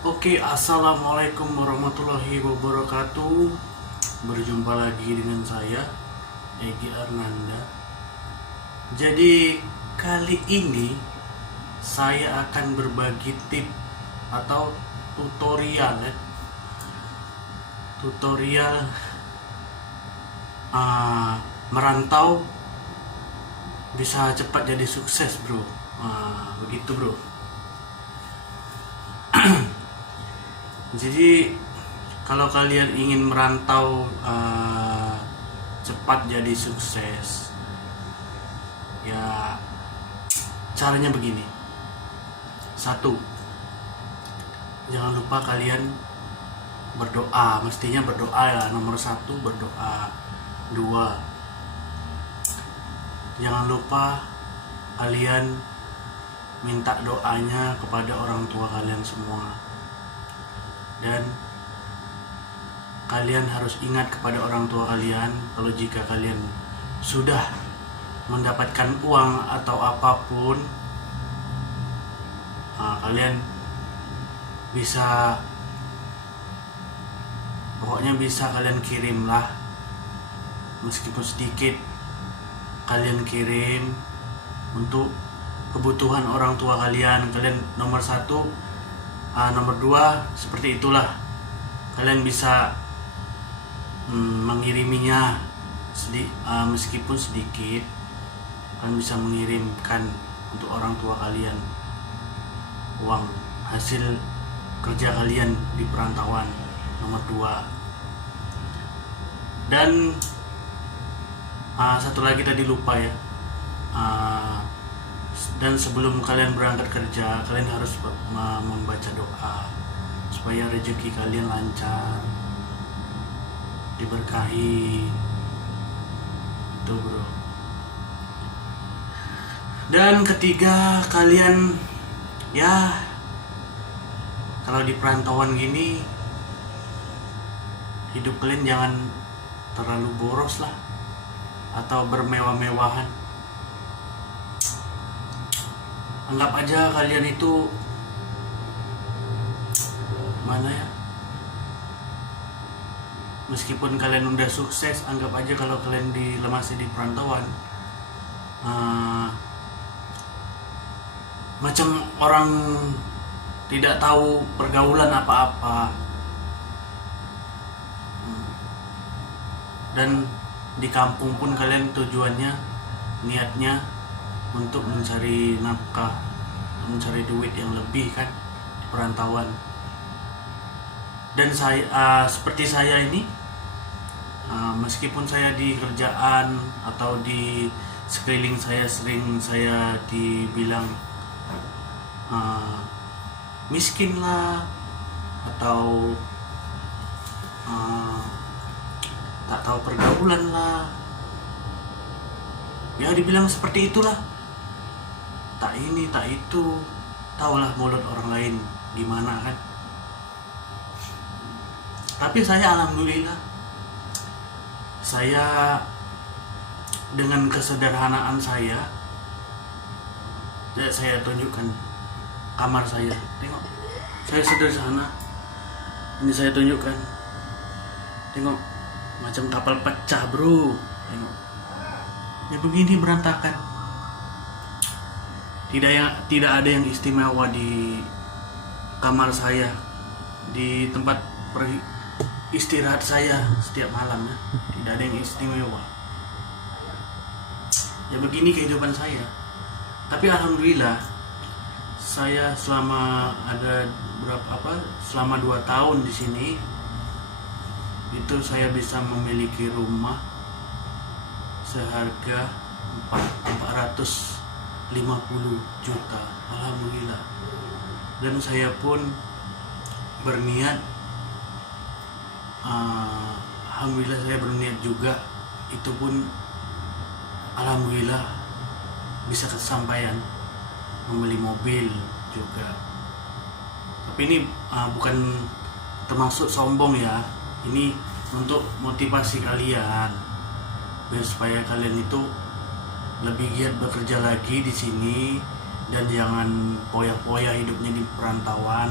Oke, assalamualaikum warahmatullahi wabarakatuh. Berjumpa lagi dengan saya, Egi Arnanda. Jadi kali ini saya akan berbagi tip atau tutorial ya. Tutorial merantau bisa cepat jadi sukses, bro. Begitu, bro. Jadi kalau kalian ingin merantau cepat jadi sukses, ya caranya begini. Satu, jangan lupa kalian berdoa. Mestinya berdoa ya. Nomor satu, berdoa. Dua, jangan lupa kalian minta doanya kepada orang tua kalian semua. Dan kalian harus ingat kepada orang tua kalian, kalau jika kalian sudah mendapatkan uang atau apapun, kalian bisa, pokoknya bisa kalian kirimlah, meskipun sedikit kalian kirim untuk kebutuhan orang tua kalian. Kalian nomor satu, nomor dua, seperti itulah. Kalian bisa mengiriminya meskipun sedikit. Kalian bisa mengirimkan untuk orang tua kalian uang hasil kerja kalian di perantauan. Nomor dua. Dan satu lagi tadi lupa ya. Dan sebelum kalian berangkat kerja, kalian harus membaca doa supaya rezeki kalian lancar, diberkahi. Itu, bro. Dan ketiga, kalian ya, kalau di perantauan gini, hidup kalian jangan terlalu boros lah atau bermewah-mewahan. Anggap aja kalian itu mana ya, meskipun kalian udah sukses, anggap aja kalau kalian masih di perantauan, macam orang tidak tahu pergaulan apa-apa. Dan di kampung pun kalian tujuannya, niatnya untuk mencari nafkah, mencari duit yang lebih kan, di perantauan. Dan saya seperti saya ini, meskipun saya di kerjaan atau di sekeliling saya sering saya dibilang miskin lah, atau tak tahu pergaulan lah, ya dibilang seperti itulah, tak ini tak itu, tahulah mulut orang lain gimana kan. Tapi saya alhamdulillah, saya dengan kesederhanaan saya tunjukkan kamar saya. Tengok, saya sederhana. Ini saya tunjukkan. Tengok, macam kapal pecah, bro. Tengok, ya begini berantakan. Tidak ada yang istimewa di kamar saya, di tempat istirahat saya setiap malam ya. Tidak ada yang istimewa. Ya begini kehidupan saya. Tapi alhamdulillah, saya selama selama 2 tahun di sini, itu saya bisa memiliki rumah seharga 450 juta, alhamdulillah. Dan saya pun berniat, alhamdulillah saya berniat juga, itu pun alhamdulillah bisa kesampaian, membeli mobil juga. Tapi ini bukan termasuk sombong ya, ini untuk motivasi kalian, biar supaya kalian itu lebih giat bekerja lagi di sini, dan jangan poya-poya hidupnya di perantauan.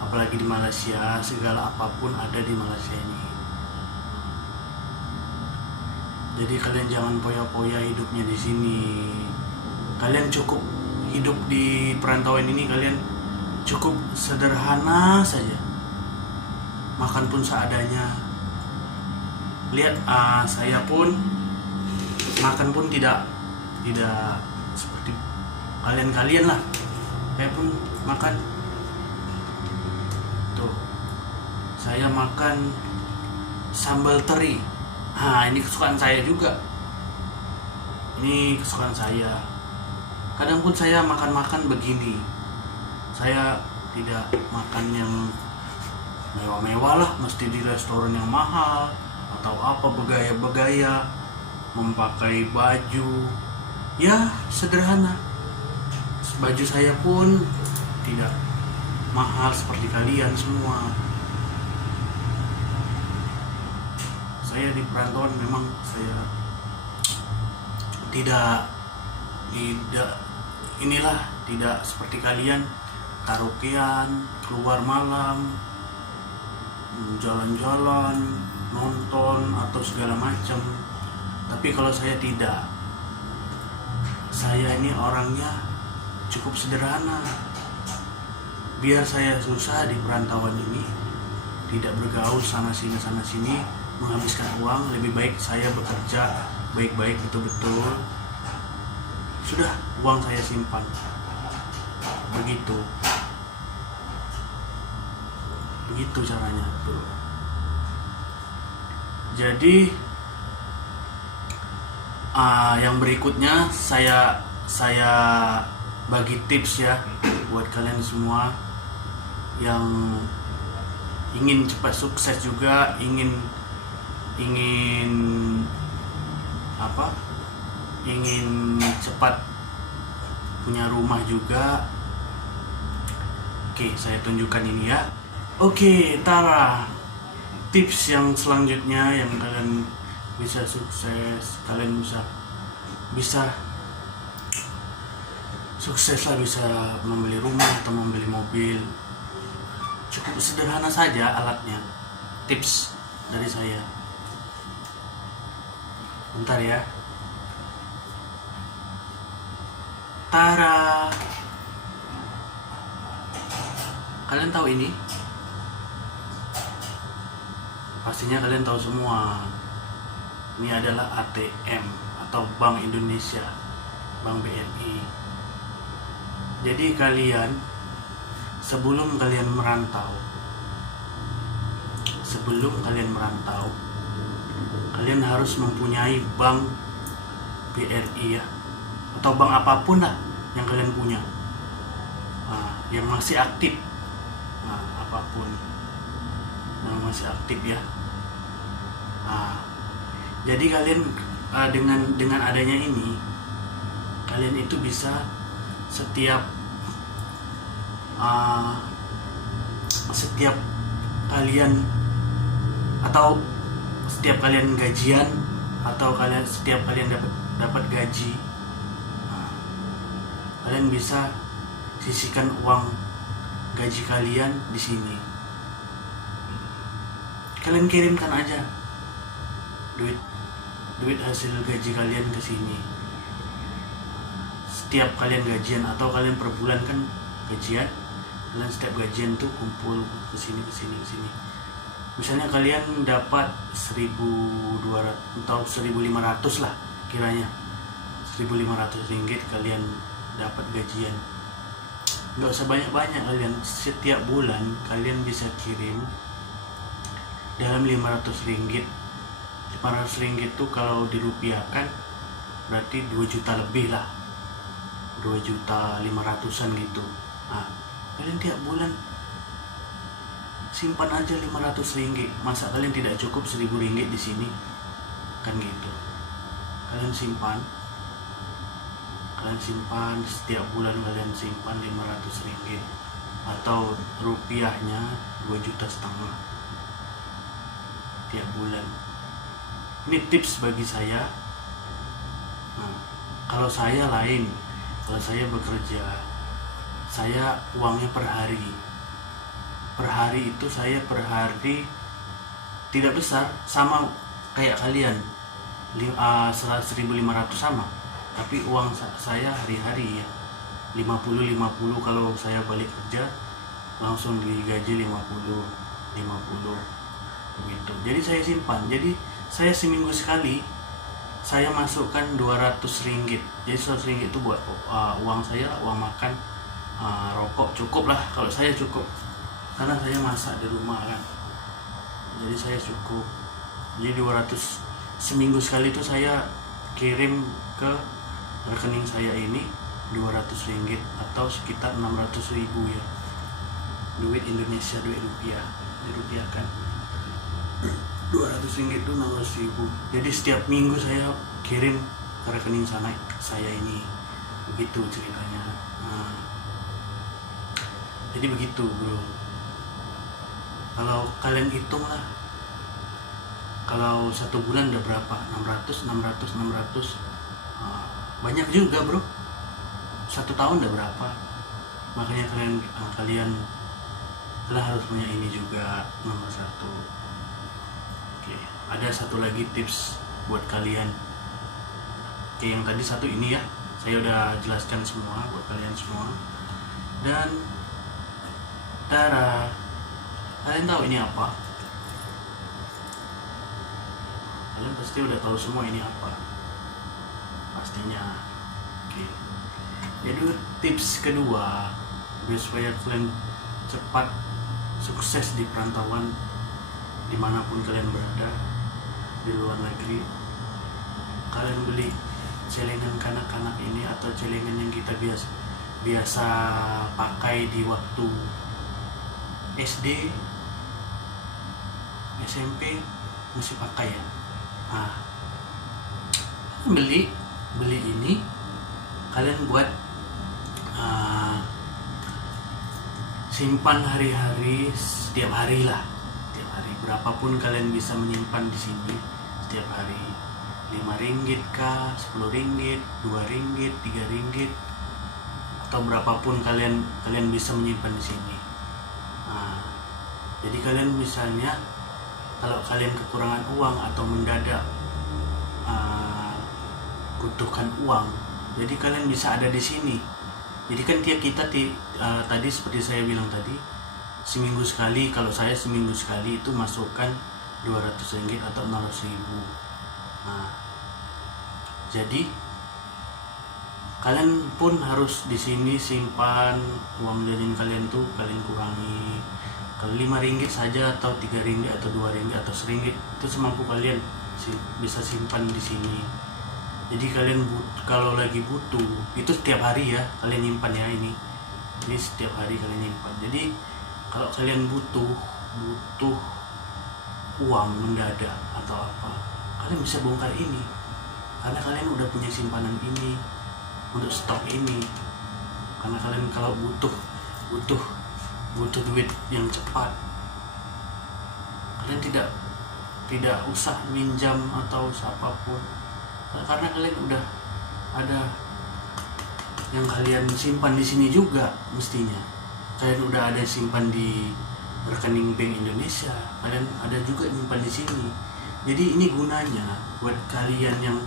apalagi di Malaysia, segala apapun ada di Malaysia ini. Jadi kalian jangan poya-poya hidupnya di sini. Kalian cukup hidup di perantauan ini, kalian cukup sederhana saja. Makan pun seadanya. Lihat, saya pun makan pun tidak seperti kalian lah. Saya pun makan tuh, saya makan sambal teri. Ini kesukaan saya juga. Ini kesukaan saya. Kadang pun saya makan begini. Saya tidak makan yang mewah-mewah lah, mesti di restoran yang mahal atau apa, bergaya-bergaya, memakai baju ya sederhana. Baju saya pun tidak mahal seperti kalian semua. Saya di perantauan memang saya tidak seperti kalian karaokean, keluar malam, jalan-jalan, nonton atau segala macam. Tapi kalau saya tidak, saya ini orangnya cukup sederhana. Biar saya susah di perantauan ini, tidak bergaul sana sini, menghabiskan uang, lebih baik saya bekerja baik-baik betul-betul. Sudah, uang saya simpan. Begitu caranya tuh. Jadi yang berikutnya saya bagi tips ya buat kalian semua yang ingin cepat sukses juga, ingin cepat punya rumah juga. Oke, saya tunjukkan ini ya. Oke, Tara, tips yang selanjutnya yang kalian bisa sukses, kalian bisa sukses lah, bisa membeli rumah atau membeli mobil. Cukup sederhana saja alatnya. Tips dari saya. Bentar ya. Tara, kalian tahu ini? Pastinya kalian tahu semua. Ini adalah ATM atau Bank Indonesia, Bank BNI. Jadi kalian sebelum kalian merantau, kalian harus mempunyai bank BRI ya, atau bank apapun lah yang kalian punya, yang masih aktif, apapun yang masih aktif ya. Jadi kalian dengan adanya ini, kalian itu bisa setiap kalian gajian atau setiap kalian dapat gaji, kalian bisa sisihkan uang gaji kalian di sini. Kalian kirimkan aja duit hasil gaji kalian ke sini. Setiap kalian gajian atau kalian per bulan kan gajian, kalian setiap gajian tuh kumpul ke sini. Misalnya kalian dapat 1.200 atau 1.500 lah kiranya, 1.500 ringgit kalian dapat gajian. Nggak usah banyak-banyak, kalian setiap bulan kalian bisa kirim dalam 500 ringgit. 500 ringgit tuh kalau dirupiahkan berarti 2 juta lebih lah, 2.500.000-an gitu. Kalian tiap bulan simpan aja 500 ringgit. Masa kalian tidak cukup 1.000 ringgit di sini? Kan gitu. Kalian simpan setiap bulan, kalian simpan 500 ringgit atau rupiahnya 2,5 juta tiap bulan. Ini tips bagi saya. Kalau saya lain, kalau saya bekerja, saya uangnya per per hari itu saya per hari tidak besar, sama kayak kalian 1.500 sama, tapi uang saya hari-hari ya 50 kalau saya balik kerja langsung digaji 50 begitu. Jadi saya simpan, jadi saya seminggu sekali saya masukkan 200 ringgit. Jadi 100 ringgit itu buat uang saya, uang makan, rokok cukup lah. Kalau saya cukup karena saya masak di rumah kan, jadi saya cukup. Jadi 200 seminggu sekali itu saya kirim ke rekening saya ini 200 ringgit atau sekitar 600 ribu ya, duit Indonesia, duit rupiah, dirupiahkan 200 ringgit itu 600 ribu. Jadi setiap minggu saya kirim ke rekening saya ini, begitu ceritanya. Jadi begitu bro. Kalau kalian hitung lah, kalau 1 bulan udah berapa? 600 banyak juga bro. 1 tahun udah berapa? Makanya kalian harus punya ini juga, nomor 1. Oke, ada satu lagi tips buat kalian. Oke, yang tadi satu ini ya, saya udah jelaskan semua buat kalian semua. Dan kalian tahu ini apa? Kalian pasti udah tahu semua ini apa, pastinya. Oke. Jadi tips kedua, biar supaya kalian cepat sukses di perantauan dimanapun kalian berada di luar negeri, kalian beli celengan kanak-kanak ini atau celengan yang kita biasa pakai di waktu SD, SMP masih pakai ya. Beli ini kalian buat simpan hari-hari, setiap hari lah, berapapun kalian bisa menyimpan di sini setiap hari, 5 ringgit kah, 10 ringgit, 2 ringgit, 3 ringgit, atau berapapun kalian bisa menyimpan di sini. Jadi kalian misalnya kalau kalian kekurangan uang atau mendadak butuhkan uang, jadi kalian bisa ada di sini. Jadi kan kita tadi seperti saya bilang tadi, seminggu sekali, kalau saya seminggu sekali itu masukkan 200 ringgit atau 600 ribu. Jadi kalian pun harus di sini simpan uang jajan kalian tuh, kalian kurangi. Kalau 5 ringgit saja atau 3 ringgit atau 2 ringgit atau seringgit itu semampu kalian bisa simpan di sini. Jadi kalian kalau lagi butuh itu setiap hari ya kalian nyimpan ya ini setiap hari kalian nyimpan. Jadi kalau kalian butuh uang mendadak atau apa, kalian bisa bongkar ini karena kalian udah punya simpanan ini untuk stok ini. Karena kalian kalau butuh duit yang cepat, kalian tidak usah minjam atau apapun, karena kalian udah ada yang kalian simpan di sini juga. Mestinya kalian udah ada simpan di rekening Bank Indonesia, kalian ada juga simpan di sini. Jadi ini gunanya buat kalian yang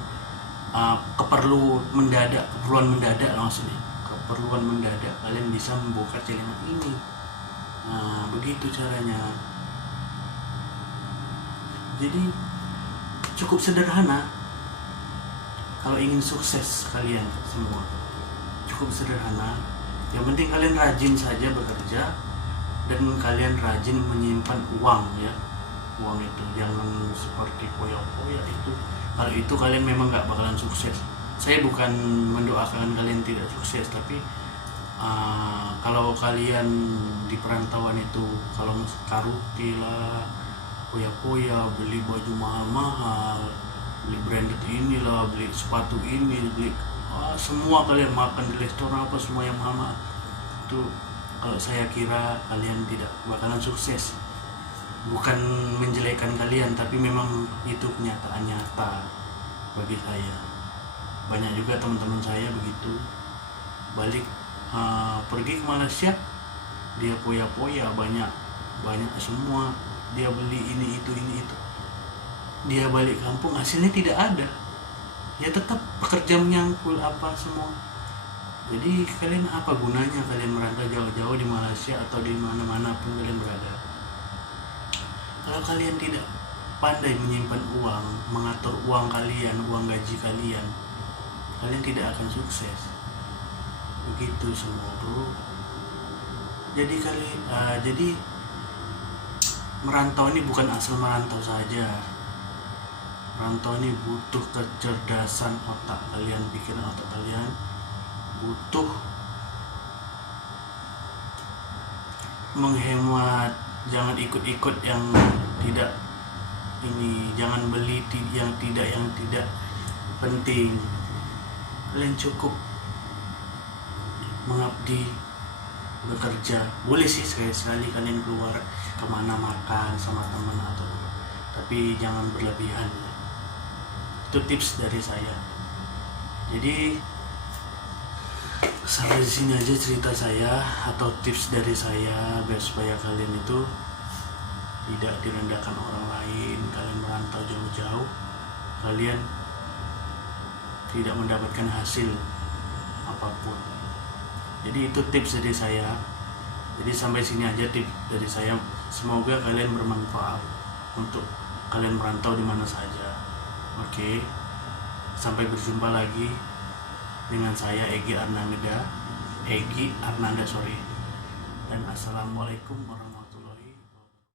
keperluan mendadak kalian bisa membongkar celengan ini. Begitu caranya. Jadi cukup sederhana. Kalau ingin sukses kalian semua, cukup sederhana. Yang penting kalian rajin saja bekerja dan kalian rajin menyimpan uang ya. Uang itu jangan seperti poya-poya itu. Kalau itu kalian memang nggak bakalan sukses. Saya bukan mendoakan kalian tidak sukses, tapi kalau kalian di perantauan itu kalau karuti lah, poya-poya, beli baju mahal-mahal, beli branded inilah, beli sepatu ini, beli semua kalian makan di restoran apa semua yang mahal itu, kalau saya kira kalian tidak bakalan sukses. Bukan menjelekkan kalian, tapi memang itu kenyataan nyata bagi saya. Banyak juga teman-teman saya begitu, balik pergi ke Malaysia dia poya-poya banyak banyak semua, dia beli ini itu, dia balik kampung hasilnya tidak ada, ya tetap pekerja menyangkul apa semua. Jadi kalian apa gunanya kalian merantau jauh-jauh di Malaysia atau di mana-mana pun kalian berada, kalau kalian tidak pandai menyimpan uang, mengatur uang kalian, uang gaji kalian, kalian tidak akan sukses. Begitu semua bro. Jadi merantau ini bukan asal merantau saja. Merantau ini butuh kecerdasan otak kalian, pikiran otak kalian, butuh menghemat, jangan ikut-ikut yang tidak ini, jangan beli yang tidak penting. Kalian cukup mengabdi, bekerja. Boleh sih sekali-sekali kalian keluar kemana makan sama teman atau apa, tapi jangan berlebihan. Itu tips dari saya. Jadi sampai di sini aja cerita saya atau tips dari saya, biar supaya kalian itu tidak direndahkan orang lain. Kalian merantau jauh-jauh, kalian tidak mendapatkan hasil apapun. Jadi itu tips dari saya. Jadi sampai sini aja tips dari saya. Semoga kalian bermanfaat untuk kalian merantau di mana saja. Oke. Sampai berjumpa lagi dengan saya Egy Arnanda, dan assalamualaikum warahmatullahi wabarakatuh.